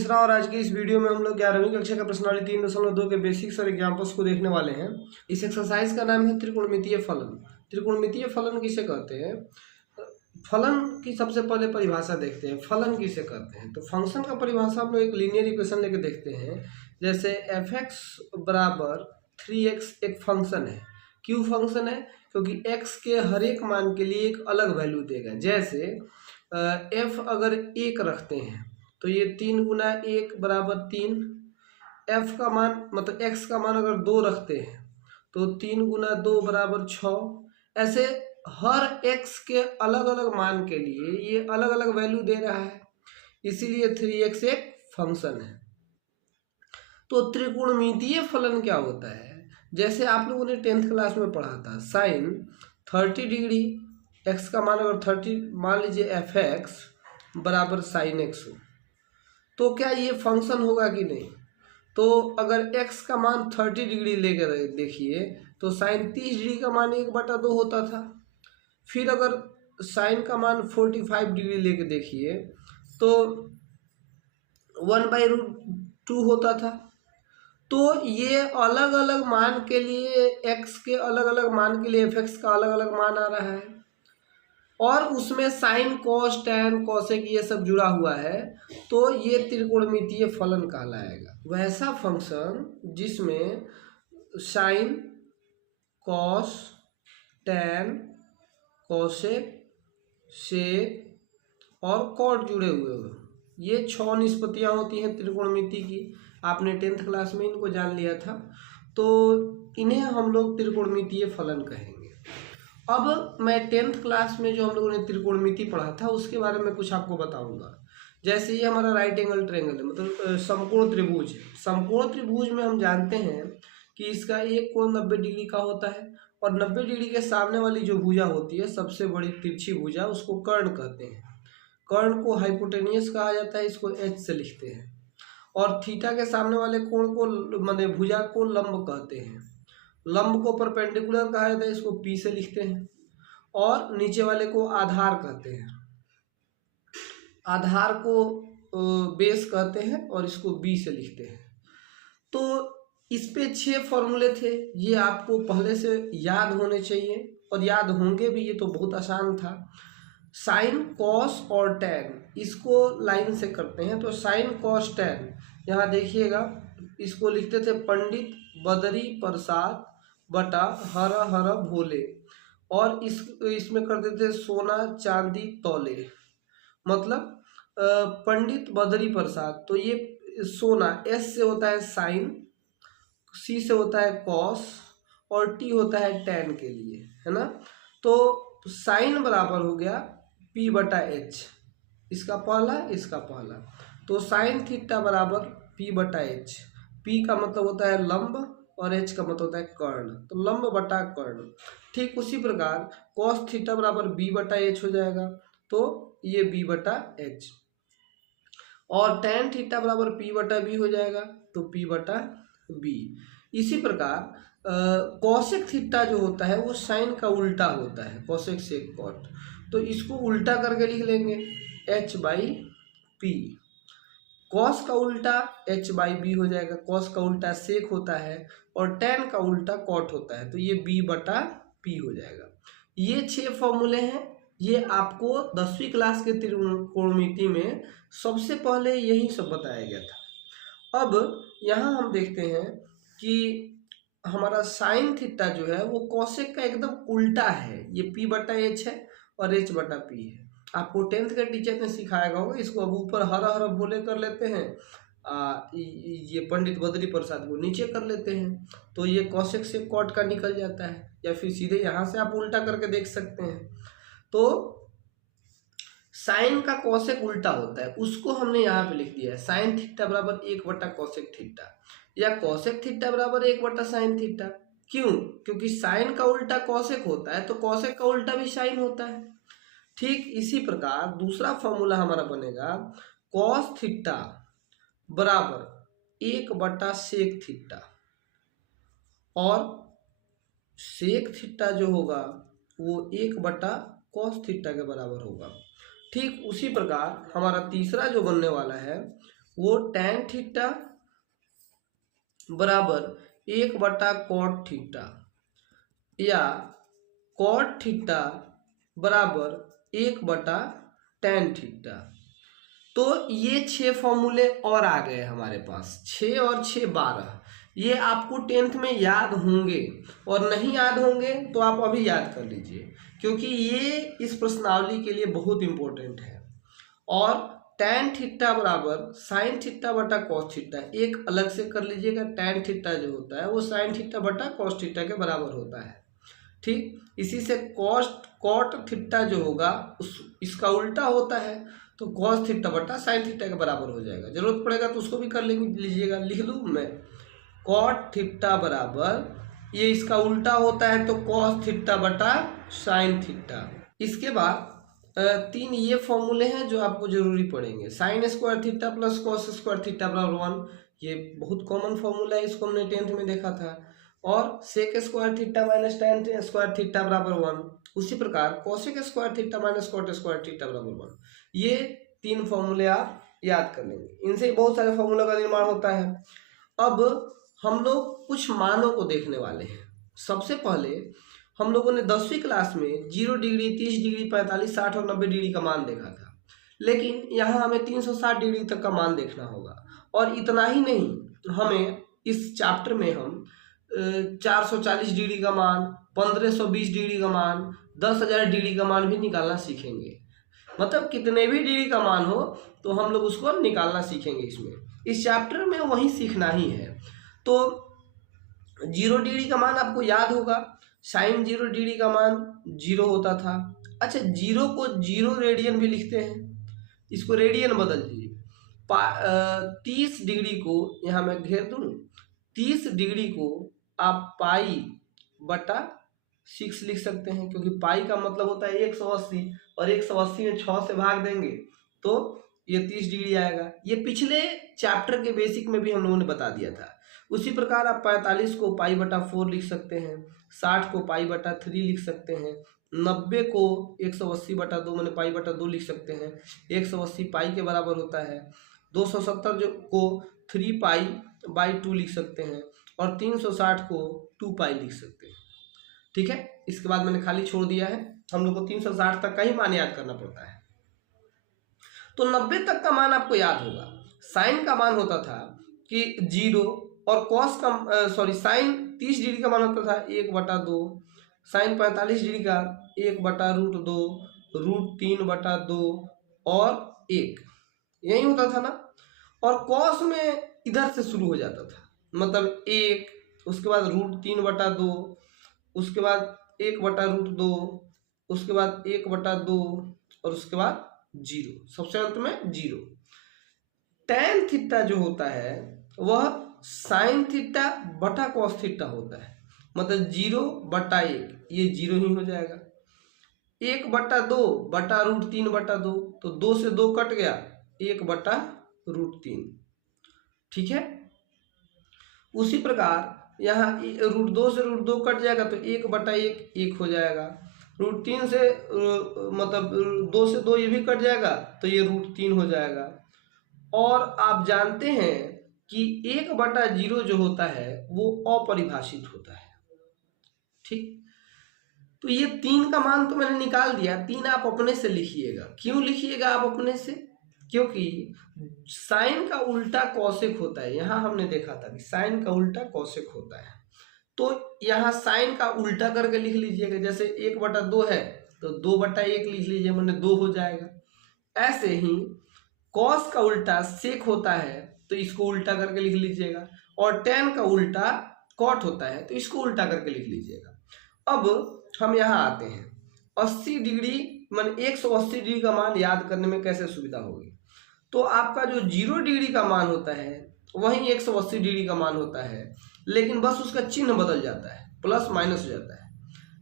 मिश्रा और आज की इस वीडियो में हम लोग 11वीं कक्षा का प्रश्नावली 3.2 के बेसिक्स और एग्जाम्पल्स को देखने वाले हैं। इस एक्सरसाइज का नाम है त्रिकोणमितीय फलन। त्रिकोणमितीय फलन किसे कहते हैं? फलन की सबसे पहले परिभाषा देखते हैं। फलन किसे कहते हैं? तो फंक्शन का परिभाषा हम लोग एक लीनियर इक्वेशन लेके देखते हैं। जैसे f(x) बराबर 3x एक फंक्शन है। क्यों फंक्शन है? क्योंकि x के हर एक मान के लिए एक अलग वैल्यू देगा। जैसे f अगर 1 रखते हैं तो ये 3 गुना 1 बराबर 3। f का मान मतलब x का मान अगर 2 रखते हैं तो 3 गुना 2 बराबर 6। ऐसे हर x के अलग अलग मान के लिए ये अलग अलग वैल्यू दे रहा है, इसीलिए 3x एक फंक्शन है। तो त्रिकोणमितीय फलन क्या होता है? जैसे आप लोगों ने 10th क्लास में पढ़ा था, साइन 30 डिग्री, x का मान अगर 30 मान लीजिए f(x) बराबर साइन x हो, तो क्या ये फंक्शन होगा कि नहीं? तो अगर x का मान 30 डिग्री लेकर देखिए तो साइन 30 डिग्री का मान 1/2 होता था। फिर अगर साइन का मान 45 डिग्री लेके देखिए तो 1/√2 होता था। तो ये अलग अलग मान के लिए x के अलग अलग मान के लिए f(x) का अलग अलग मान आ रहा है, और उसमें साइन कॉस टैन कॉसेक ये सब जुड़ा हुआ है, तो ये त्रिकोणमितीय फलन कहलाएगा। वैसा फंक्शन जिसमें sine cos tan cosec sec और कॉट जुड़े हुए हो, ये 6 निष्पत्तियां होती हैं त्रिकोणमिति की। आपने 10th क्लास में इनको जान लिया था, तो इन्हें हम लोग त्रिकोणमितीय फलन कहेंगे। अब मैं 10th क्लास में जो हम लोगों ने त्रिकोणमिति पढ़ा था उसके बारे में कुछ आपको बताऊंगा। जैसे ये हमारा राइट एंगल ट्रायंगल है, मतलब समकोण त्रिभुज है। समकोण त्रिभुज में हम जानते हैं कि इसका एक कोण 90 डिग्री का होता है, और 90 डिग्री के सामने वाली जो भुजा होती है, सबसे बड़ी तिरछी भुजा, उसको कर्ण कहते हैं। कर्ण को हाइपोटेनियस कहा जाता है, इसको h से लिखते हैं। और थीटा के सामने वाले कोण को माने भुजा को लंब कहते हैं। लंब को परपेंडिकुलर कहा जाता है, इसको P से लिखते हैं। और नीचे वाले को आधार कहते हैं, आधार को बेस कहते हैं, और इसको B से लिखते हैं। तो इस पे 6 फॉर्मूले थे, ये आपको पहले से याद होने चाहिए और याद होंगे भी, ये तो बहुत आसान था। साइन कॉस और टैन, इसको लाइन से करते हैं। तो साइन कॉस टैन यहाँ देखिएगा, इसको लिखते थे पंडित बदरी प्रसाद बटा हर हर भोले, और इसमें करते थे सोना चांदी तौले। मतलब पंडित बदरी प्रसाद, तो ये सोना S से होता है साइन, C से होता है कॉस, और T होता है टैन के लिए, है ना। तो साइन बराबर हो गया P/H, इसका पहला इसका पहला। तो साइन थीटा बराबर P/H। P का मतलब होता है लंब और H का मतलब होता है कर्ण, तो लंब बटा कर्ण। ठीक उसी प्रकार कॉस थीटा बराबर B/H हो जाएगा, तो ये B/H। और टैन थीटा बराबर P/B हो जाएगा, तो P/B। इसी प्रकार कॉसेक थीटा जो होता है वो साइन का उल्टा होता है, कॉसेक सेक कॉट, तो इसको उल्टा करके लिख लेंगे H/P। कॉस का उल्टा H/B हो जाएगा, कॉस का उल्टा सेक होता है और टैन का उल्टा कॉट होता है, तो ये B/P हो जाएगा। ये 6 फॉर्मूले हैं, ये आपको 10वीं क्लास के त्रिकोणमिति में सबसे पहले यही सब बताया गया था। अब यहाँ हम देखते हैं कि हमारा साइन थीटा जो है वो कॉसेक का एकदम उल्टा है, ये P/H है और H/P है। आपको 10th के टीचर ने सिखाया होगा, इसको अब ऊपर हर हर भोले कर लेते हैं, ये पंडित बदरी प्रसाद को नीचे कर लेते हैं, तो ये कॉसेक से कॉट का निकल जाता है, या फिर सीधे यहाँ से आप उल्टा करके देख सकते हैं। तो साइन का कॉसेक उल्टा होता है, उसको हमने यहाँ पे लिख दिया है साइन थीटा बराबर 1/कॉसेक थीटा, या कॉसेक थीटा बराबर 1/साइन थीटा। क्यों? क्योंकि साइन का उल्टा कॉसेक होता है, तो कॉसेक का उल्टा भी साइन होता है। ठीक इसी प्रकार दूसरा फॉर्मूला हमारा बनेगा कॉस थीटा बराबर 1/सेक थीटा, और सेक थीटा जो होगा वो 1/कॉस थीटा के बराबर होगा। ठीक उसी प्रकार हमारा तीसरा जो बनने वाला है वो tan थीटा बराबर 1/cot थीटा या cot थीटा बराबर 1/tan थीटा। तो ये 6 फॉर्मूले और आ गए हमारे पास, 6 और 6 12। ये आपको 10th में याद होंगे, और नहीं याद होंगे तो आप अभी याद कर लीजिए, क्योंकि ये इस प्रश्नावली के लिए बहुत इंपॉर्टेंट है। और tan थीटा बराबर sin थीटा बटा cos थीटा, एक अलग से कर लीजिएगा। tan थीटा जो होता है वो sin थीटा बटा cos थीटा के बराबर होता है, ठीक। इसी से cot थीटा जो होगा इसका उल्टा होता है, तो cos थीटा बटा sin थीटा के बराबर हो जाएगा। जरूरत पड़ेगा तो उसको भी कर लीजिएगा। लिख लूँ मैं, cot थीटा बराबर ये इसका उल्टा होता है तो cos थीटा बटा sin थीटा। इसके बाद 3 ये फॉर्मूले हैं जो आपको जरूरी पड़ेंगे। sin square theta plus cos square theta बराबर 1, ये बहुत कॉमन फॉर्मूला है, इसको हमने 10th में देखा था। और sec square theta minus tan square theta बराबर 1। उसी प्रकार cosec square theta minus cot square theta बराबर 1। ये 3 फॉर्मूले आप याद कर लेंगे, इनसे बहुत सारे फॉर्मूलों का निर्माण होता है। अब हम लोग कुछ मानों को देखने वाले हैं। सबसे पहले हम लोगों ने 10वीं क्लास में 0 डिग्री, 30 डिग्री, 45, 60 और 90 डिग्री का मान देखा था, लेकिन यहाँ हमें 360 डिग्री तक का मान देखना होगा। और इतना ही नहीं, हमें इस चैप्टर में हम 440 डिग्री का मान, 1520 डिग्री का मान, 10,000 डिग्री का मान भी निकालना सीखेंगे। मतलब कितने भी डिग्री का मान हो तो हम लोग उसको निकालना सीखेंगे। इसमें इस चैप्टर में वही सीखना ही है। तो 0 डिग्री का मान आपको याद होगा, साइन 0 डिग्री का मान 0 होता था। अच्छा, 0 को 0 रेडियन भी लिखते हैं, इसको रेडियन बदल दीजिए। 30 डिग्री को यहाँ मैं घेर दूँ, 30 डिग्री को आप पाई बटा 6 लिख सकते हैं, क्योंकि पाई का मतलब होता है 180, और 180 में 6 से भाग देंगे तो ये 30 डिग्री आएगा। ये पिछले चैप्टर के बेसिक में भी हम लोगों ने बता दिया था। उसी प्रकार आप 45 को पाई बटा 4 लिख सकते हैं, 60 को पाई बटा 3 लिख सकते हैं, 90 को 180 बटा 2 मैंने पाई बटा 2 लिख सकते हैं, 180 पाई के बराबर होता है। 270 जो को 3 पाई बाई 2 लिख सकते हैं, और 360 को 2 पाई लिख सकते हैं, ठीक है। इसके बाद मैंने खाली छोड़ दिया है, हम लोग को 360 तक का ही मान याद करना पड़ता है। तो 90 तक का मान आपको याद होगा। साइन का मान होता था कि 0, और कॉस का साइन 30 डिग्री का मान होता था 1/2, साइन 45 डिग्री का 1/√2, √3/2 और 1, यही होता था ना। और कॉस में इधर से शुरू हो जाता था, मतलब 1, उसके बाद √3/2, उसके बाद 1/√2, उसके बाद 1/2 और उसके बाद 0, सबसे अंत में 0। tan थीटा जो होता है वह साइन थीटा बटा कॉस थीटा होता है, मतलब 0/1, ये 0 ही हो जाएगा। 1/2 बटा √3/2, तो 2 से 2 कट गया, 1/√3, ठीक है। उसी प्रकार यहाँ √2 से √2 कट जाएगा तो 1/1 1 हो जाएगा। √3 से मतलब 2 से 2 ये भी कट जाएगा तो ये √3 हो जाएगा। और आप जानते हैं कि 1/0 जो होता है वो अपरिभाषित होता है, ठीक। तो ये 3 का मान तो मैंने निकाल दिया, 3 आप अपने से लिखिएगा। क्यों लिखिएगा आप अपने से? क्योंकि साइन का उल्टा कॉसेक होता है। यहाँ हमने देखा था कि साइन का उल्टा कॉसेक होता है, तो यहाँ साइन का उल्टा करके लिख लीजिएगा। जैसे 1/2 है तो 2/1 लिख लीजिए, मैंने 2 हो जाएगा। ऐसे ही कॉस का उल्टा सेक होता है तो इसको उल्टा करके लिख लीजिएगा, और टेन का उल्टा कॉट होता है तो इसको उल्टा करके लिख लीजिएगा। अब हम यहाँ आते हैं 80 डिग्री मान 180 डिग्री का मान याद करने में कैसे सुविधा होगी। तो आपका जो 0 डिग्री का मान होता है वही 180 डिग्री का मान होता है, लेकिन बस उसका चिन्ह बदल जाता है, प्लस माइनस हो जाता है।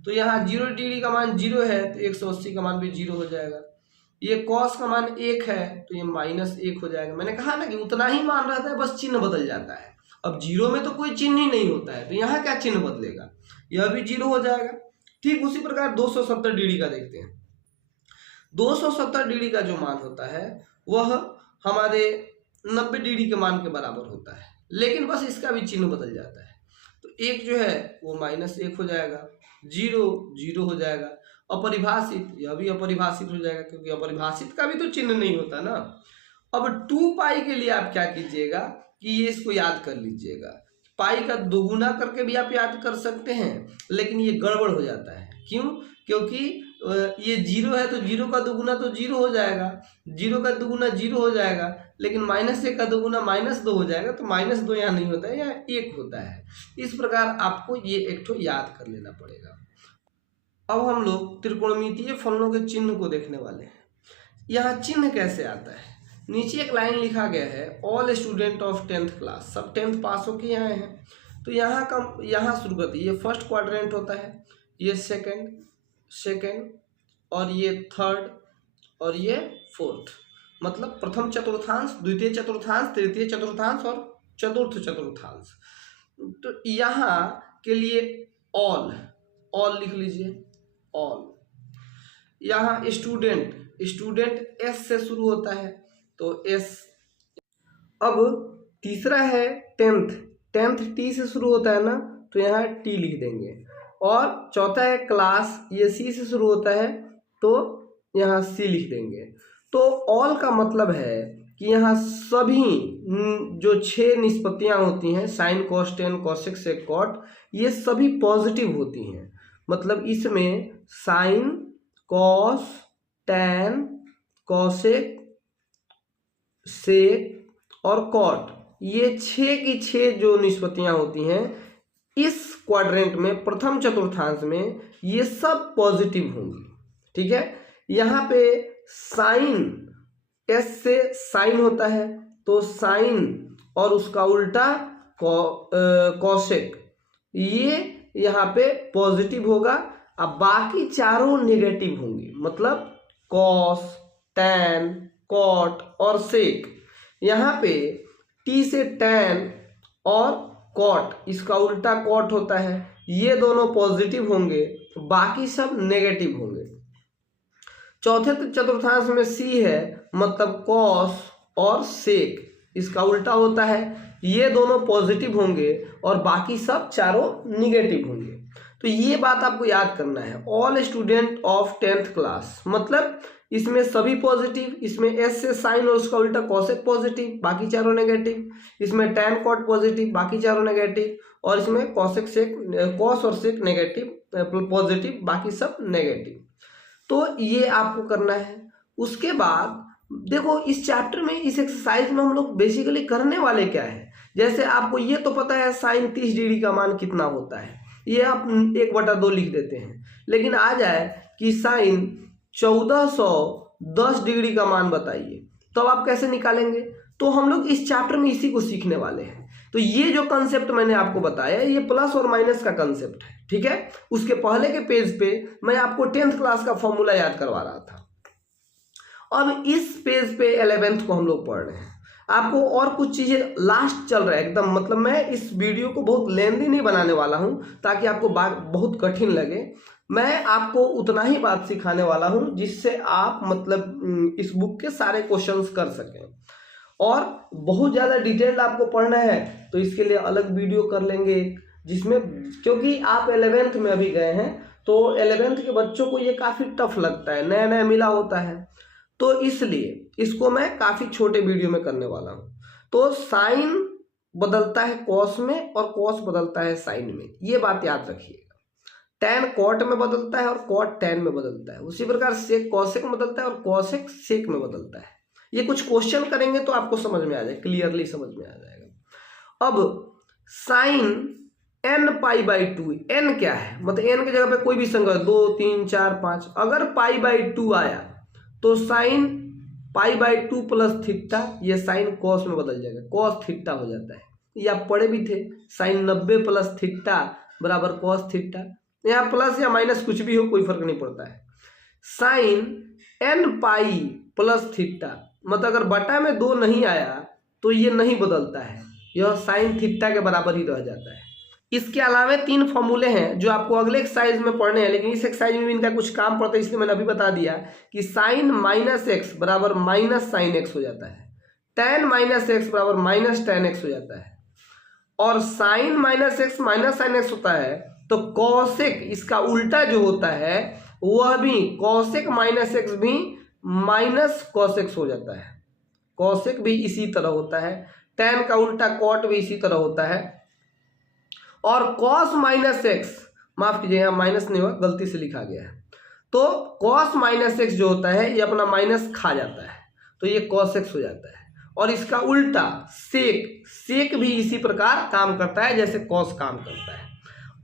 तो यहाँ 0 डिग्री का मान 0 है तो 180 का मान भी 0 हो जाएगा। ये कॉस का मान 1 है तो ये -1 हो जाएगा। मैंने कहा ना कि उतना ही मान रहता है, बस चिन्ह बदल जाता है। अब 0 में तो कोई चिन्ह ही नहीं होता है, तो यहाँ क्या चिन्ह बदलेगा, यह भी 0 हो जाएगा। ठीक उसी प्रकार 270 डिग्री का देखते हैं। 270 डिग्री का जो मान होता है वह हमारे 90 डिग्री के मान के बराबर होता है, लेकिन बस इसका भी चिन्ह बदल जाता है। तो एक जो है वो -1 हो जाएगा, 0 0 हो जाएगा, अपरिभाषित यह भी अपरिभाषित हो जाएगा, क्योंकि अपरिभाषित का भी तो चिन्ह नहीं होता ना। अब 2 पाई के लिए आप क्या कीजिएगा कि ये इसको याद कर लीजिएगा, पाई का दोगुना करके भी आप याद कर सकते हैं, लेकिन ये गड़बड़ हो जाता है। क्यों? क्योंकि ये 0 है तो 0 का दोगुना तो 0 हो जाएगा, 0 का दोगुना 0 हो जाएगा, लेकिन -1 का दोगुना -2 हो जाएगा, तो -2 यहाँ नहीं होता है, यहाँ 1 होता है। इस प्रकार आपको ये एक ठो याद कर लेना पड़ेगा। अब हम लोग त्रिकोणमितीय फलनों के चिन्ह को देखने वाले हैं। यहाँ चिन्ह कैसे आता है, नीचे एक लाइन लिखा गया है, all student of 10th class, सब 10th पास होके यहाँ हैं। तो यहाँ शुरू करते, ये फर्स्ट क्वाड्रेंट होता है, ये सेकंड और ये थर्ड और ये फोर्थ, मतलब प्रथम चतुर्थांश, द्वितीय चतुर्थांश, तृतीय चतुर्थांश और चतुर्थ चतुर्थांश। तो यहाँ के लिए ऑल लिख लीजिए, ऑल। यहाँ स्टूडेंट एस से शुरू होता है, तो एस। अब तीसरा है टेंथ टी से शुरू होता है ना, तो यहाँ टी लिख देंगे। और चौथा है क्लास, ये सी से शुरू होता है, तो यहाँ सी लिख देंगे। तो ऑल का मतलब है कि यहाँ सभी जो 6 निष्पत्तियाँ होती हैं, sine cos tan cosec sec cot, ये सभी पॉजिटिव होती हैं। मतलब इसमें sine cos tan cosec sec और कॉट, ये 6 की 6 जो निष्पत्तियां होती हैं इस क्वाड्रेंट में, प्रथम चतुर्थांश में, ये सब पॉजिटिव होंगी। ठीक है, यहाँ पे साइन, एस से साइन होता है, तो साइन और उसका उल्टा कॉसेक, ये यहाँ पे पॉजिटिव होगा। अब बाकी चारों नेगेटिव होंगी, मतलब कॉस, टैन, कॉट और सेक। यहाँ पे टी से टैन और कॉट, इसका उल्टा कॉट होता है, ये दोनों पॉजिटिव होंगे, बाकी सब नेगेटिव होंगे। चौथे चतुर्थांश में सी है, मतलब कॉस और सेक, इसका उल्टा होता है, ये दोनों पॉजिटिव होंगे और बाकी सब चारों निगेटिव होंगे। तो ये बात आपको याद करना है, all student of 10th class, मतलब इसमें सभी पॉजिटिव, इसमें एस से साइन और उसका उल्टा कॉसेक पॉजिटिव, बाकी चारों नेगेटिव, इसमें टैन कॉट पॉजिटिव, बाकी चारों नेगेटिव, और इसमें कॉसेक सेक, कॉस और सेक नेगेटिव पॉजिटिव, बाकी सब नेगेटिव। तो ये आपको करना है। उसके बाद देखो, इस चैप्टर में, इस एक्सरसाइज में हम लोग बेसिकली करने वाले क्या है, जैसे आपको ये तो पता है साइन 30 डिग्री का मान कितना होता है, ये आप 1/2 लिख देते हैं, लेकिन आ जाए कि साइन 1410 डिग्री का मान बताइए, तो आप कैसे निकालेंगे? तो हम लोग इस चैप्टर में इसी को सीखने वाले हैं। तो ये जो कंसेप्ट मैंने आपको बताया, ये प्लस और माइनस का कंसेप्ट है। ठीक है, उसके पहले के पेज पे मैं आपको 10th क्लास का फॉर्मूला याद करवा रहा था। अब इस पेज पे 11th को हम लोग पढ़ रहे हैं। आपको और कुछ चीजें लास्ट चल रहा है एकदम, मतलब मैं इस वीडियो को बहुत लेंदी नहीं बनाने वाला हूं ताकि आपको बात बहुत कठिन लगे। मैं आपको उतना ही बात सिखाने वाला हूं जिससे आप मतलब इस बुक के सारे क्वेश्चंस कर सकें। और बहुत ज़्यादा डिटेल आपको पढ़ना है तो इसके लिए अलग वीडियो कर लेंगे, जिसमें, क्योंकि आप 11th में अभी गए हैं तो 11th के बच्चों को ये काफ़ी टफ लगता है, नया नया मिला होता है, तो इसलिए इसको मैं काफ़ी छोटे वीडियो में करने वाला हूँ। तो साइन बदलता है कॉस में और कॉस बदलता है साइन में, ये बात याद रखिएगा। टैन कॉट में बदलता है और कॉट टैन में बदलता है, उसी प्रकार सेक कॉसेक में बदलता है और कॉसेक सेक में बदलता है। ये कुछ क्वेश्चन करेंगे तो आपको समझ में आ जाएगा, क्लियरली समझ में आ जाएगा। अब साइन n π/2, n क्या है, मतलब n की जगह पे कोई भी संख्या 2 3 4 5, अगर π/2 आया तो साइन π/2 प्लस थीटा, ये साइन कॉस में बदल जाएगा, कॉस थीटा हो जाता है। ये आप पढ़े भी थे, साइन 90 प्लस थीटा बराबर कॉस थीटा। यहाँ प्लस या माइनस कुछ भी हो, कोई फर्क नहीं पड़ता है। साइन n π प्लस थीटा, मतलब अगर बटा में 2 नहीं आया तो ये नहीं बदलता है, यह साइन थीटा के बराबर ही रह जाता है। इसके अलावा 3 फॉर्मूले हैं जो आपको अगले एक्सरसाइज में पढ़ने हैं, लेकिन इस एक्सरसाइज में भी इनका कुछ काम पड़ता है, इसलिए मैंने अभी बता दिया कि साइन -x बराबर माइनस साइन x हो जाता है, tan माइनस एक्स बराबर माइनस tan x हो जाता है, और sin minus x minus sin x होता है, तो कॉसेक इसका उल्टा जो होता है वह भी कॉसेक माइनस एक्स भी माइनस कॉस एक्स हो जाता है। कॉसेक भी इसी तरह होता है, tan का उल्टा कॉट भी इसी तरह होता है, और कॉस माइनस एक्स, माफ कीजिए यहाँ माइनस नहीं हुआ, गलती से लिखा गया है, तो कॉस माइनस एक्स जो होता है ये अपना माइनस खा जाता है, तो ये कॉस एक्स हो जाता है। और इसका उल्टा सेक भी इसी प्रकार काम करता है जैसे कॉस काम करता है।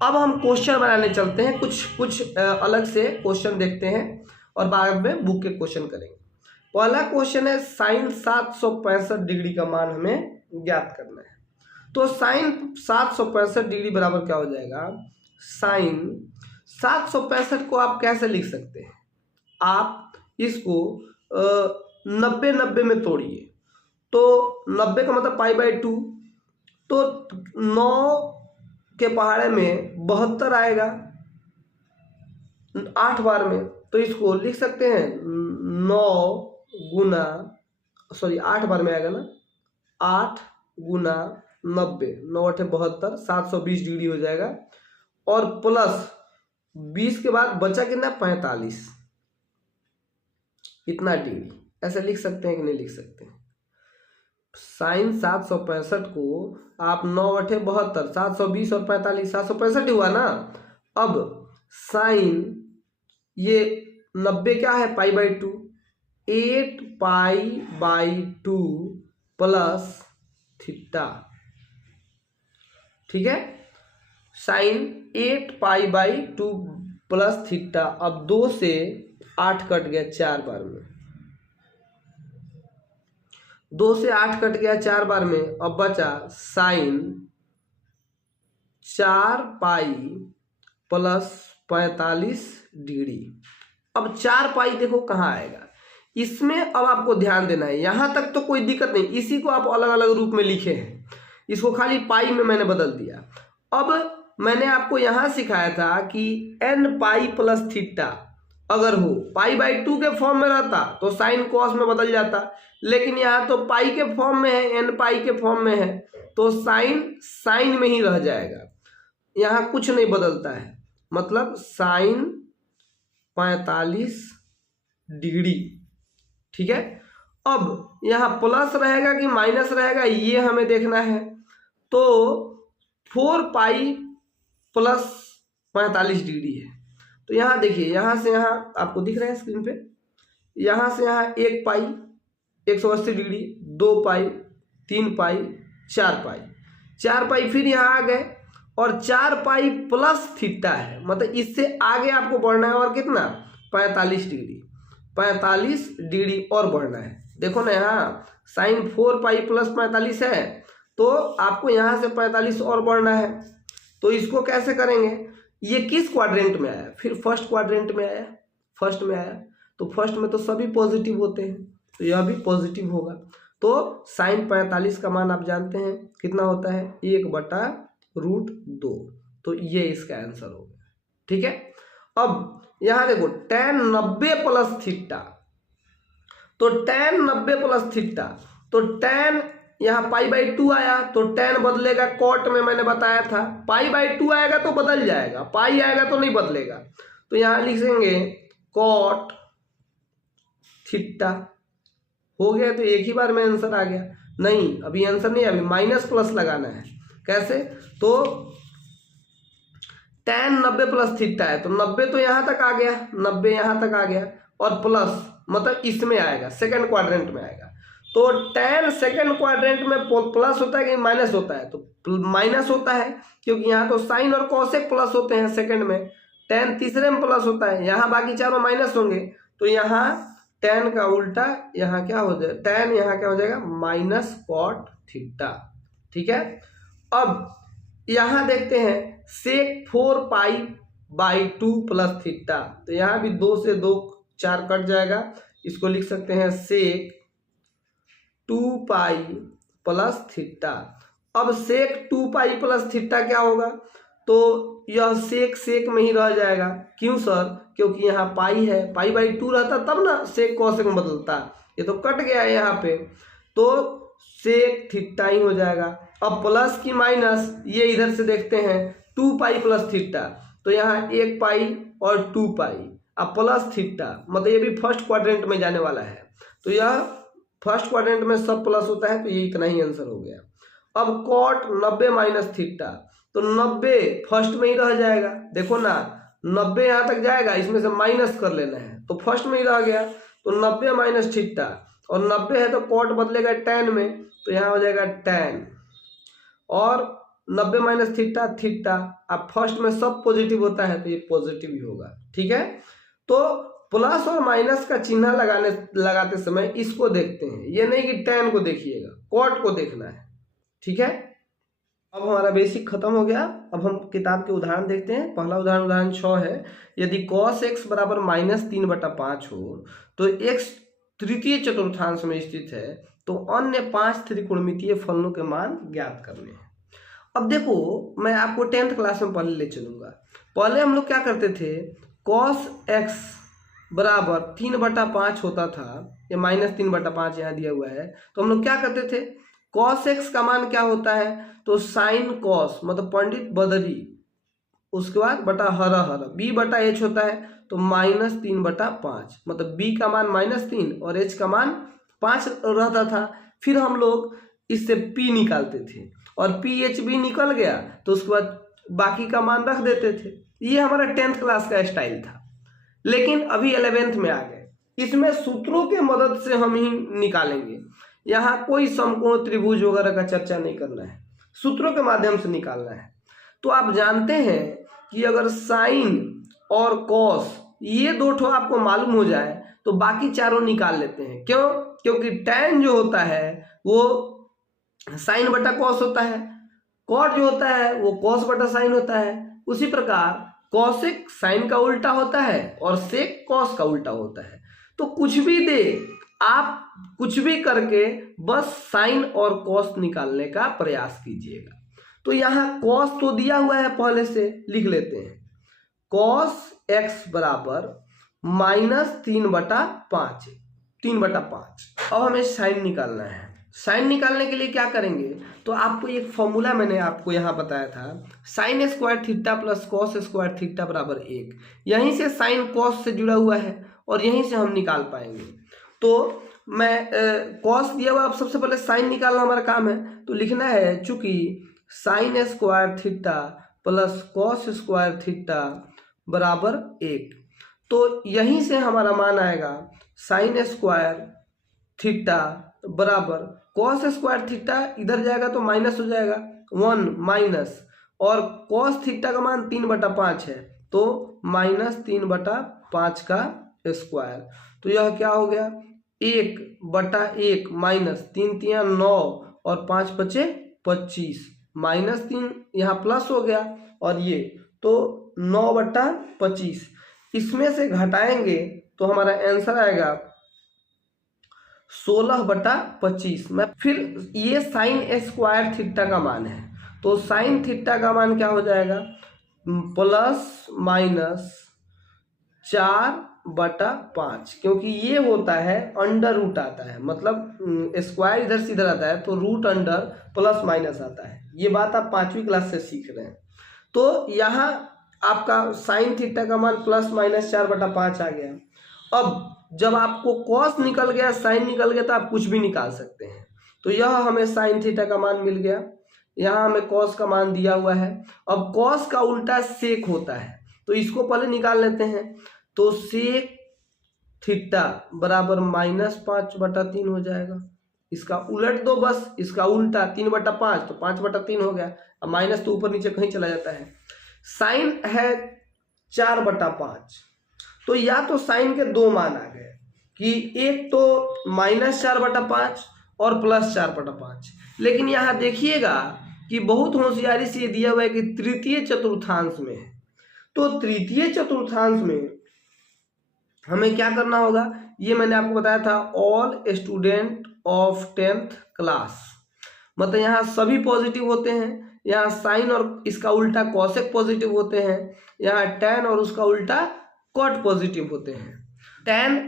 अब हम क्वेश्चन बनाने चलते हैं, कुछ अलग से क्वेश्चन देखते हैं और बाद में बुक के क्वेश्चन करेंगे। पहला क्वेश्चन है साइन 765 डिग्री का मान हमें ज्ञात करना है। तो साइन 765 डिग्री बराबर क्या हो जाएगा, साइन 765 को आप कैसे लिख सकते हैं, आप इसको 90 में तोड़िए, तो 90 का मतलब π/2, तो 9 के पहाड़े में 72 आएगा 8 बार में, तो इसको लिख सकते हैं 8 बार में आएगा ना, 8 गुना 90, 9 8 72, 720 डिग्री हो जाएगा, और प्लस 20 के बाद बचा कितना 45, इतना डिग्री। ऐसे लिख सकते हैं कि नहीं लिख सकते हैं। साइन 765 को आप 9 8 72, 720 और 45, 765 हुआ ना। अब साइन ये 90 क्या है π/2, 8π/2 प्लस थीटा, ठीक है, साइन 8π/2 प्लस थीटा। अब 2 से 8 कट गया 4 बार में, 2 से 8 कट गया 4 बार में, अब बचा साइन 4π प्लस 45 डिग्री। अब 4π देखो कहाँ आएगा, इसमें अब आपको ध्यान देना है, यहां तक तो कोई दिक्कत नहीं, इसी को आप अलग अलग रूप में लिखे हैं, इसको खाली पाई में मैंने बदल दिया। अब मैंने आपको यहां सिखाया था कि nπ प्लस थीटा अगर हो π/2 के फॉर्म में रहता तो साइन कॉस में बदल जाता, लेकिन यहाँ तो पाई के फॉर्म में है, nπ के फॉर्म में है, तो साइन में ही रह जाएगा, यहाँ कुछ नहीं बदलता है, मतलब साइन 45 डिग्री, ठीक है। अब यहाँ प्लस रहेगा कि माइनस रहेगा ये हमें देखना है, तो 4π प्लस 45 डिग्री है, तो यहाँ देखिए, यहाँ से यहाँ आपको दिख रहा है स्क्रीन पे, यहाँ से यहाँ 1π 180 डिग्री, 2π 3π 4π फिर यहाँ आ गए, और 4π प्लस थीटा है, मतलब इससे आगे आपको बढ़ना है, और कितना 45 डिग्री, 45 डिग्री और बढ़ना है। देखो ना यहाँ साइन 4π प्लस 45 है, तो आपको यहाँ से 45 और बढ़ना है, तो इसको कैसे करेंगे, ये किस क्वाड्रेंट में आया, फिर फर्स्ट क्वाड्रेंट में आया, फर्स्ट में आया, तो फर्स्ट में तो सभी पॉजिटिव होते हैं, तो यह भी पॉजिटिव होगा, तो साइन 45 का मान आप जानते हैं कितना होता है 1/√2, तो ये इसका आंसर हो गया, ठीक है। अब यहाँ देखो tan 90 प्लस थीटा, तो tan 90 प्लस थीटा, तो tan यहाँ π/2 आया तो tan बदलेगा, कॉट में मैंने बताया था π/2 आएगा तो बदल जाएगा, पाई आएगा तो नहीं बदलेगा, तो यहाँ लिखेंगे कॉट थीटा, हो गया, तो एक ही बार में आंसर आ गया। नहीं, अभी आंसर नहीं, अभी माइनस प्लस लगाना है, कैसे, तो tan 90 प्लस थीटा है, तो 90 तो यहाँ तक आ गया, 90 यहाँ तक आ गया, और प्लस मतलब इसमें आएगा, सेकंड क्वाड्रेंट में आएगा, तो tan सेकंड क्वाड्रेंट में प्लस होता है कि माइनस होता है, तो माइनस होता है, क्योंकि यहाँ तो साइन और कॉसेक प्लस होते हैं सेकंड में, tan तीसरे में प्लस होता है, यहाँ बाकी चारों माइनस होंगे, तो यहाँ tan का उल्टा यहाँ क्या हो जाएगा, tan यहाँ क्या हो जाएगा माइनस कॉट थीटा, ठीक है। अब यहाँ देखते हैं सेक 4π/2 प्लस थीटा, तो यहाँ भी 2 से 2 4 कट जाएगा, इसको लिख सकते हैं सेक 2π प्लस थीटा। अब सेक 2π प्लस थीटा क्या होगा, तो यह सेक में ही रह जाएगा, क्यों सर, क्योंकि यहाँ पाई है, π/2 रहता तब ना सेक कॉसेक में बदलता, ये तो कट गया है यहाँ पे, तो सेक थीटा ही हो जाएगा। अब प्लस की माइनस ये इधर से देखते हैं 2 पाई प्लस थीटा, तो यहाँ 1 पाई और 2 पाई, अब प्लस थीटा, मतलब ये भी फर्स्ट क्वाड्रेंट में जाने वाला है, तो यह फर्स्ट क्वाड्रेंट में सब प्लस होता है, तो ये इतना ही आंसर हो गया। अब कॉट 90 माइनस थीटा, तो 90 फर्स्ट में ही रह जाएगा, देखो ना 90 यहाँ तक जाएगा, इसमें से माइनस कर लेना है, तो फर्स्ट में ही रह गया, तो 90 माइनस थीटा, और 90 है तो कॉट बदलेगा tan में, तो यहाँ हो जाएगा tan, और 90 माइनस थीटा थीटा, अब फर्स्ट में सब पॉजिटिव होता है तो ये पॉजिटिव ही होगा। ठीक है, तो प्लस और माइनस का चिन्ह लगाते समय इसको देखते हैं, ये नहीं कि tan को देखिएगा, कॉट को देखना है। ठीक है, अब हमारा बेसिक खत्म हो गया। अब हम किताब के उदाहरण देखते हैं। पहला उदाहरण 6 है, यदि cos x बराबर -3/5 हो तो x तृतीय चतुर्थांश में स्थित है, तो अन्य 5 त्रिकोणमितीय फलनों के मान ज्ञात करने हैं। अब देखो, मैं आपको 10th क्लास में पहले ले चलूंगा। पहले हम लोग क्या करते थे, cos x बराबर 3/5 होता था, या -3/5 यहाँ दिया हुआ है, तो हम लोग क्या करते थे, cos x का मान क्या होता है, तो साइन cos, मतलब पंडित बदरी, उसके बाद बटा हर हर b/h होता है, तो -3/5, मतलब b का मान -3 और h का मान 5 रहता था। फिर हम लोग इससे p निकालते थे, और ph भी निकल गया, तो उसके बाद बाकी का मान रख देते थे। ये हमारा 10th क्लास का स्टाइल था। लेकिन अभी 11th में आ गए, इसमें सूत्रों के मदद से हम ही निकालेंगे। यहाँ कोई समकोण त्रिभुज वगैरह का चर्चा नहीं करना है, सूत्रों के माध्यम से निकालना है। तो आप जानते हैं कि अगर साइन और कॉस ये दो ठो आपको मालूम हो जाए तो बाकी चारों निकाल लेते हैं। क्यों? क्योंकि tan जो होता है वो साइन बटा कॉस होता है, कॉट जो होता है वो कॉस बटा साइन होता है। उसी प्रकार कॉसेक साइन का उल्टा होता है और सेक कॉस का उल्टा होता है। तो कुछ भी दे, आप कुछ भी करके बस साइन और कॉस निकालने का प्रयास कीजिएगा। तो यहाँ कॉस तो दिया हुआ है, पहले से लिख लेते हैं, कॉस x बराबर -3/5, 3/5। अब हमें साइन निकालना है। साइन निकालने के लिए क्या करेंगे, तो आपको एक फॉर्मूला मैंने आपको यहाँ बताया था, sine square theta plus cos square theta बराबर 1। यहीं से साइन कॉस से जुड़ा हुआ है और यहीं से हम निकाल पाएंगे। तो मैं कॉस दिया हुआ, अब सबसे पहले साइन निकालना हमारा काम है, तो लिखना है, चूंकि sine square theta plus cos square theta बराबर 1, तो यहीं से हमारा मान आएगा साइन स्क्वायर थीटा बराबर कॉस स्क्वायर थीटा, इधर जाएगा तो माइनस हो जाएगा 1 माइनस, और कॉस थीटा का मान 3/5 है, तो -3/5 का स्क्वायर। तो यह क्या हो गया, 1/1 माइनस 3 3 9 और 5 5 25, -3 यहाँ प्लस हो गया, और ये तो 9/25, इसमें से घटाएंगे तो हमारा आंसर आएगा 16/25 में। फिर ये साइन स्क्वायर थीटा का मान है, तो साइन थीटा का मान क्या हो जाएगा, +/4/5, क्योंकि ये होता है अंडर रूट आता है, मतलब स्क्वायर इधर से इधर आता है तो रूट अंडर प्लस माइनस आता है। ये बात आप 5वीं क्लास से सीख रहे हैं। तो यहाँ आपका साइन थीटा का मान +/4/5 आ गया। अब जब आपको कॉस निकल गया, साइन निकल गया, तो आप कुछ भी निकाल सकते हैं। तो यह हमें साइन थीटा का मान मिल गया, यहाँ हमें कॉस का मान दिया हुआ है। अब कॉस का उल्टा सेक होता है, तो इसको पहले निकाल लेते हैं। तो सेक थीटा बराबर -5/3 हो जाएगा। इसका उलट दो बस, इसका उल्टा 3/5, तो 5/3 हो गया। अब माइनस तो ऊपर नीचे कहीं चला जाता है। साइन है 4/5, तो या तो साइन के दो मान आ गए, कि एक तो -4/5 और +4/5। लेकिन यहाँ देखिएगा कि बहुत होशियारी से दिया हुआ है कि तृतीय चतुर्थांश में है। तो तृतीय चतुर्थांश में हमें क्या करना होगा, ये मैंने आपको बताया था, all student of 10th class, मतलब यहाँ सभी पॉजिटिव होते हैं। यहाँ साइन और इसका उल्टा कॉसेक पॉजिटिव होते हैं, यहाँ tan और उसका उल्टा कॉट पॉजिटिव होते हैं। tan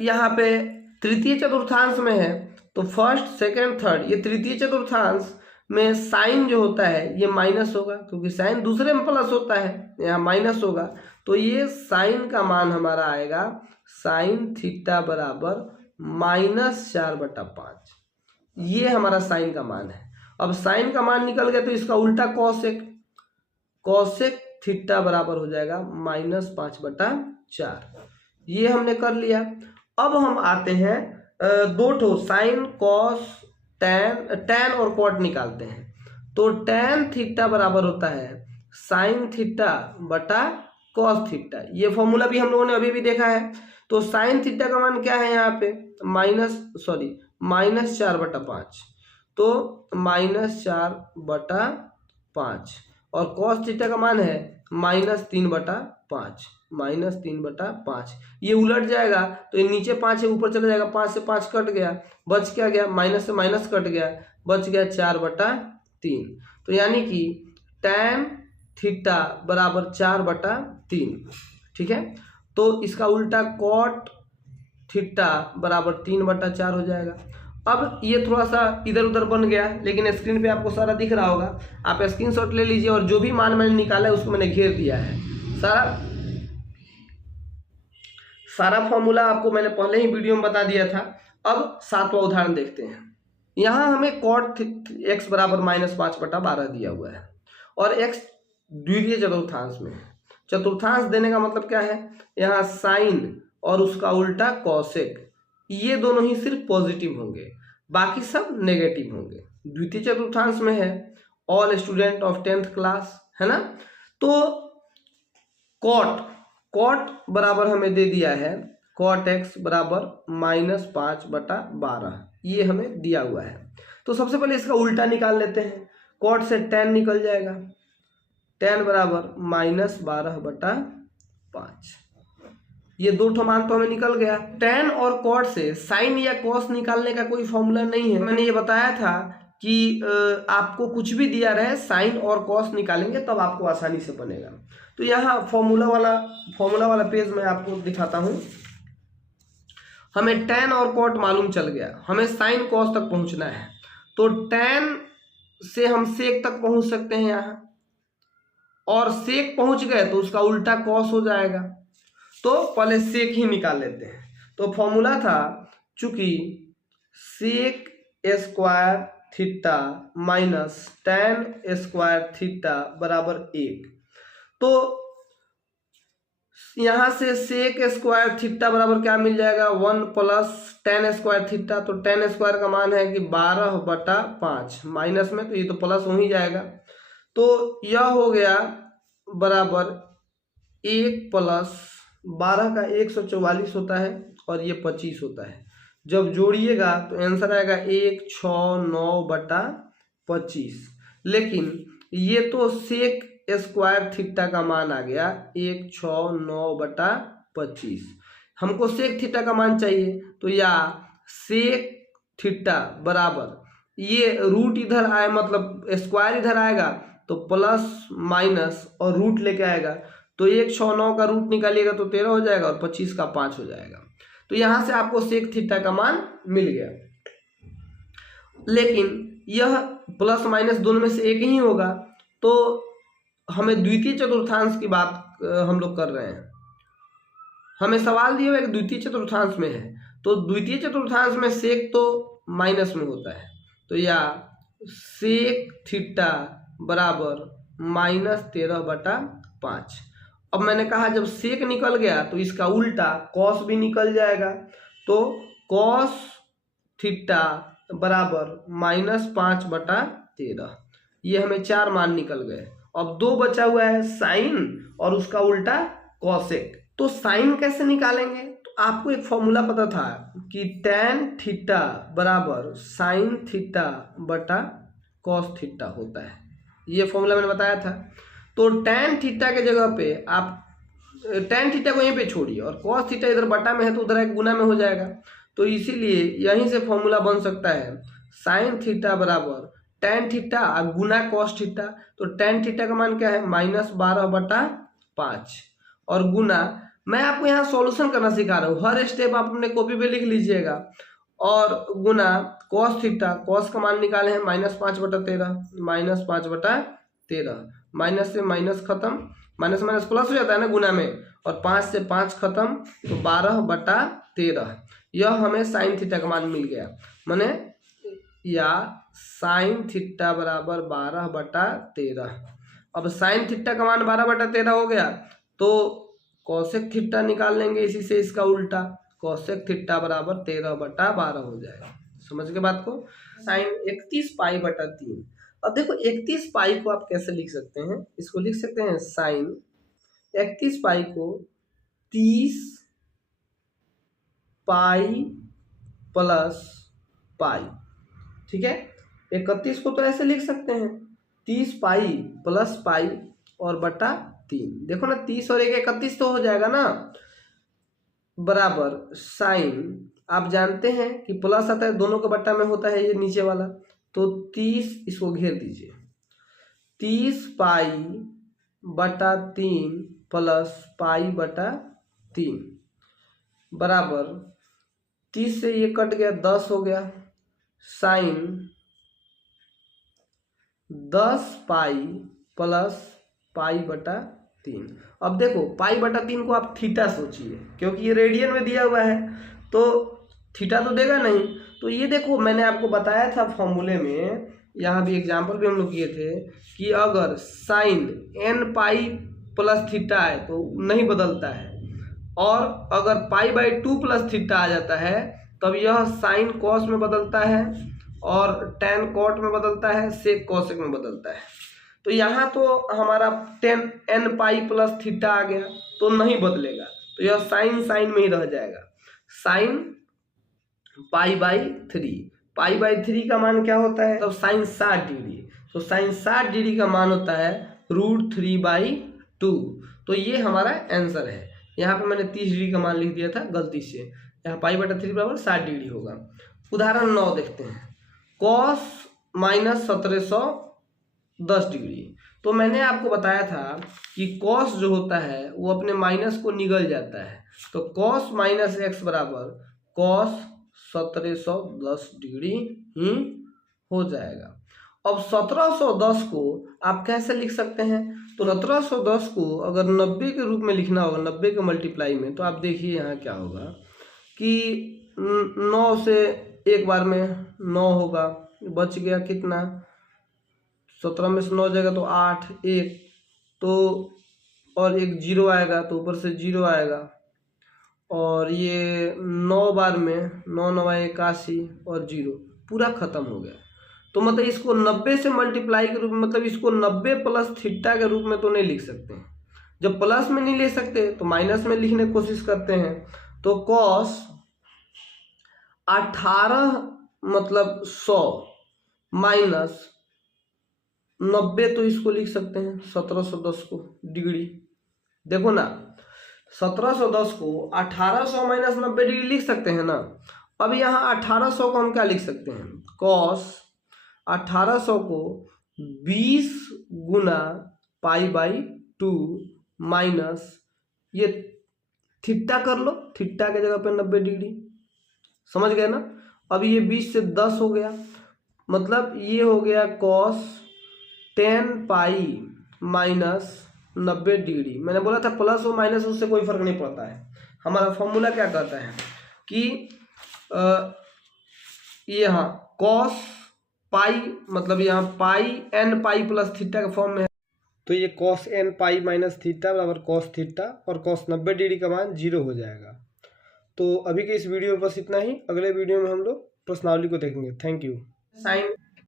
यहाँ पे तृतीय चतुर्थांश में है, तो फर्स्ट सेकंड थर्ड ये तृतीय चतुर्थांश में साइन जो होता है ये माइनस होगा, क्योंकि साइन दूसरे में प्लस होता है, यहाँ माइनस होगा। तो ये साइन का मान हमारा आएगा साइन थीटा बराबर -4/5। ये हमारा साइन का मान है। अब साइन का मान निकल गया तो इसका उल्टा कोसेक, कोसेक थीटा बराबर हो जाएगा -5/4। ये हमने कर लिया। अब हम आते हैं दो ठो साइन कॉस टैन और कॉट निकालते हैं। तो टैन थीटा बराबर होता है साइन थीटा बटा कॉस थीटा। ये फॉर्मूला भी हम लोगों ने अभी भी देखा है। तो साइन थीटा का मान क्या है यहाँ पे -4/5, तो -4/5, और कॉस थीटा का मान है -3/5। ये उलट जाएगा तो ये नीचे 5 है, ऊपर चला जाएगा, 5 से 5 कट गया, बच क्या गया, माइनस से माइनस कट गया, बच गया 4/3। तो यानी कि टैन थीटा बराबर 4/3। ठीक है, तो इसका उल्टा कॉट थीटा बराबर 3/4 हो जाएगा। अब ये थोड़ा सा इधर उधर बन गया, लेकिन स्क्रीन पे आपको सारा दिख रहा होगा। आप स्क्रीनशॉट ले लीजिए, और जो भी मान मैंने निकाला है उसको मैंने घेर दिया है। सारा फॉर्मूला आपको मैंने पहले ही वीडियो में बता दिया था। अब 7वां उदाहरण देखते हैं। यहाँ हमें कॉट x बराबर -5/12 दिया हुआ है, और x द्वितीय चतुर्थांश में है। चतुर्थांश देने का मतलब क्या है, यहाँ साइन और उसका उल्टा कॉसेक, ये दोनों ही सिर्फ पॉजिटिव होंगे, बाकी सब नेगेटिव होंगे। द्वितीय चतुर्थांश में है, all student of 10th class, है ना। तो कॉट बराबर हमें दे दिया है कॉट x बराबर -5/12, ये हमें दिया हुआ है। तो सबसे पहले इसका उल्टा निकाल लेते हैं। कॉट से टैन निकल जाएगा, टैन बराबर -12/5। ये दो ठो मान तो हमें निकल गया। टैन और कॉट से साइन या कॉस निकालने का कोई फॉर्मूला नहीं है। मैंने ये बताया था कि आपको कुछ भी दिया रहे, साइन और कॉस निकालेंगे तब आपको आसानी से बनेगा। तो यहाँ फॉर्मूला वाला पेज मैं आपको दिखाता हूँ। हमें टैन और कॉट मालूम चल गया, हमें साइन कॉस तक पहुँचना है। तो टैन से हम सेक तक पहुँच सकते हैं यहाँ, और सेक पहुँच गए तो उसका उल्टा कॉस हो जाएगा। तो पहले सेक ही निकाल लेते हैं। तो फॉर्मूला था, चूंकि sec square theta minus tan square theta बराबर 1, तो यहाँ से सेक स्क्वायर थीटा बराबर क्या मिल जाएगा, 1 + टैन स्क्वायर थीटा। तो टैन स्क्वायर का मान है कि 12/5, माइनस में तो ये तो प्लस हो ही जाएगा। तो यह हो गया बराबर 1 + 12 का 144 होता है, और ये 25 होता है। जब जोड़िएगा तो आंसर आएगा 169/25। लेकिन ये तो सेक स्क्वायर थीटा का मान आ गया 169/25। हमको सेक थीटा का मान चाहिए, तो या सेक थीटा बराबर, ये रूट इधर आए मतलब स्क्वायर इधर आएगा तो प्लस माइनस और रूट लेके आएगा। तो 169 का रूट निकालिएगा तो 13 हो जाएगा, और 25 का 5 हो जाएगा। तो यहाँ से आपको सेक थीटा का मान मिल गया। लेकिन यह प्लस माइनस दोनों में से एक ही होगा, तो हमें द्वितीय चतुर्थांश की बात हम लोग कर रहे हैं। हमें सवाल दिया हुआ है कि द्वितीय चतुर्थांश में है, तो द्वितीय चतुर्थांश में सेक तो माइनस में होता है। तो या सेक थीटा बराबर -13/5। अब मैंने कहा जब सेक निकल गया तो इसका उल्टा कॉस भी निकल जाएगा। तो कॉस थीटा बराबर -5/13। ये हमें 4 मान निकल गए। अब 2 बचा हुआ है, साइन और उसका उल्टा कॉसेक। तो साइन कैसे निकालेंगे, तो आपको एक फॉर्मूला पता था कि टैन थीटा बराबर साइन थीटा बटा कॉस थीटा होता है। ये फॉर्मूला मैंने बताया था। तो टैन थीटा के जगह पे आप टैन थीटा को यहीं पे छोड़िए, और कॉस थीटा इधर बटा में है तो उधर एक गुना में हो जाएगा। तो इसीलिए यहीं से फॉर्मूला बन सकता है साइन थीटा बराबर टैन थीटा गुना कॉस थीटा। तो टैन थीटा का मान क्या है, -12/5, और गुना, मैं आपको यहाँ सॉल्यूशन करना सिखा रहा हूँ, हर स्टेप आप अपने कॉपी पे लिख लीजिएगा, और गुना कॉस थीटा, कॉस का मान निकाले हैं -5/13, -5/13, माइनस से माइनस खत्म, माइनस माइनस प्लस हो जाता है ना गुना में, और 5 से 5 खत्म, तो 12/13। यह हमें साइन थीटा का मान मिल गया, माने या साइन थीटा बराबर 12/13। अब साइन थीटा का मान 12/13 हो गया, तो कोसेक थीटा निकाल लेंगे इसी से, इसका उल्टा कोसेक थीटा बराबर 13/12 हो जाएगा। समझ के बात को। साइन 31π/3। अब देखो 31π को आप कैसे लिख सकते हैं, इसको लिख सकते हैं साइन 31π को 30π+π, ठीक है। 31 को तो ऐसे लिख सकते हैं 30π+π और बटा 3। देखो ना 30 और 1 31 तो हो जाएगा ना, बराबर साइन, आप जानते हैं कि प्लस आता है दोनों का बट्टा में होता है ये नीचे वाला, तो 30, इसको घेर दीजिए, 30π/3 + π/3 बराबर 30 से ये कट गया 10 हो गया, साइन 10π + π/3। अब देखो π/3 को आप थीटा सोचिए, क्योंकि ये रेडियन में दिया हुआ है तो थीटा तो देगा नहीं। तो ये देखो मैंने आपको बताया था फॉर्मूले में, यहाँ भी एग्जाम्पल भी हम लोग किए थे कि अगर साइन nπ + थीटा है तो नहीं बदलता है, और अगर π/2 + थीटा आ जाता है तब यह साइन कॉस में बदलता है और tan कॉट में बदलता है, सेक कॉसेक में बदलता है। तो यहाँ तो हमारा tan nπ + थीटा आ गया तो नहीं बदलेगा, तो यह साइन में ही रह जाएगा। साइन π/3 का मान क्या होता है, तब साइन 60 डिग्री, तो साइन 60 डिग्री का मान होता है √3/2। तो ये हमारा आंसर है। यहाँ पे मैंने 30 डिग्री का मान लिख दिया था गलती से, यहाँ π/3 बराबर 60 डिग्री होगा। उदाहरण 9 देखते हैं, cos -1710 डिग्री। तो मैंने आपको बताया था कि cos जो होता है वो अपने माइनस को निगल जाता है, तो cos -x बराबर cos 1710 डिग्री ही हो जाएगा। अब 1710 को आप कैसे लिख सकते हैं, तो 1710 को अगर 90 के रूप में लिखना होगा, 90 के मल्टीप्लाई में, तो आप देखिए यहाँ क्या होगा कि 9 से एक बार में 9 होगा, बच गया कितना, 17 में से 9 जाएगा तो 8, 1 तो, और एक 0 आएगा तो ऊपर से 0 आएगा, और ये 9 बार में 9 9 81 और 0 पूरा खत्म हो गया। तो मतलब इसको 90 से मल्टीप्लाई के रूप में, मतलब इसको 90 + थीटा के रूप में तो नहीं लिख सकते हैं। जब प्लस में नहीं ले सकते तो माइनस में लिखने की कोशिश करते हैं। तो cos 18 मतलब 100 माइनस 90, तो इसको लिख सकते हैं 1710 को डिग्री। देखो ना 1710 को 1800 - 90 डिग्री लिख सकते हैं ना। अब यहाँ 1800 को हम क्या लिख सकते हैं, cos 1800 को 20 गुना π/2 माइनस ये थीटा कर लो, थीटा के जगह पे 90 डिग्री, समझ गए ना। अब ये 20 से 10 हो गया, मतलब ये हो गया cos 10π - 90 डिग्री। मैंने बोला था प्लस हो माइनस उससे कोई फर्क नहीं पड़ता है। हमारा फॉर्मूला क्या कहता है कि यहाँ cos पाई, मतलब यहाँ π + थीटा के फॉर्म में है, तो ये cos nπ - थीटा बराबर cos थीटा, और cos 90 डिग्री का मान 0 हो जाएगा। तो अभी के इस वीडियो में बस इतना ही। अगले वीडियो में हम लोग प्रश्नावली को देखेंगे। Thank you. साइन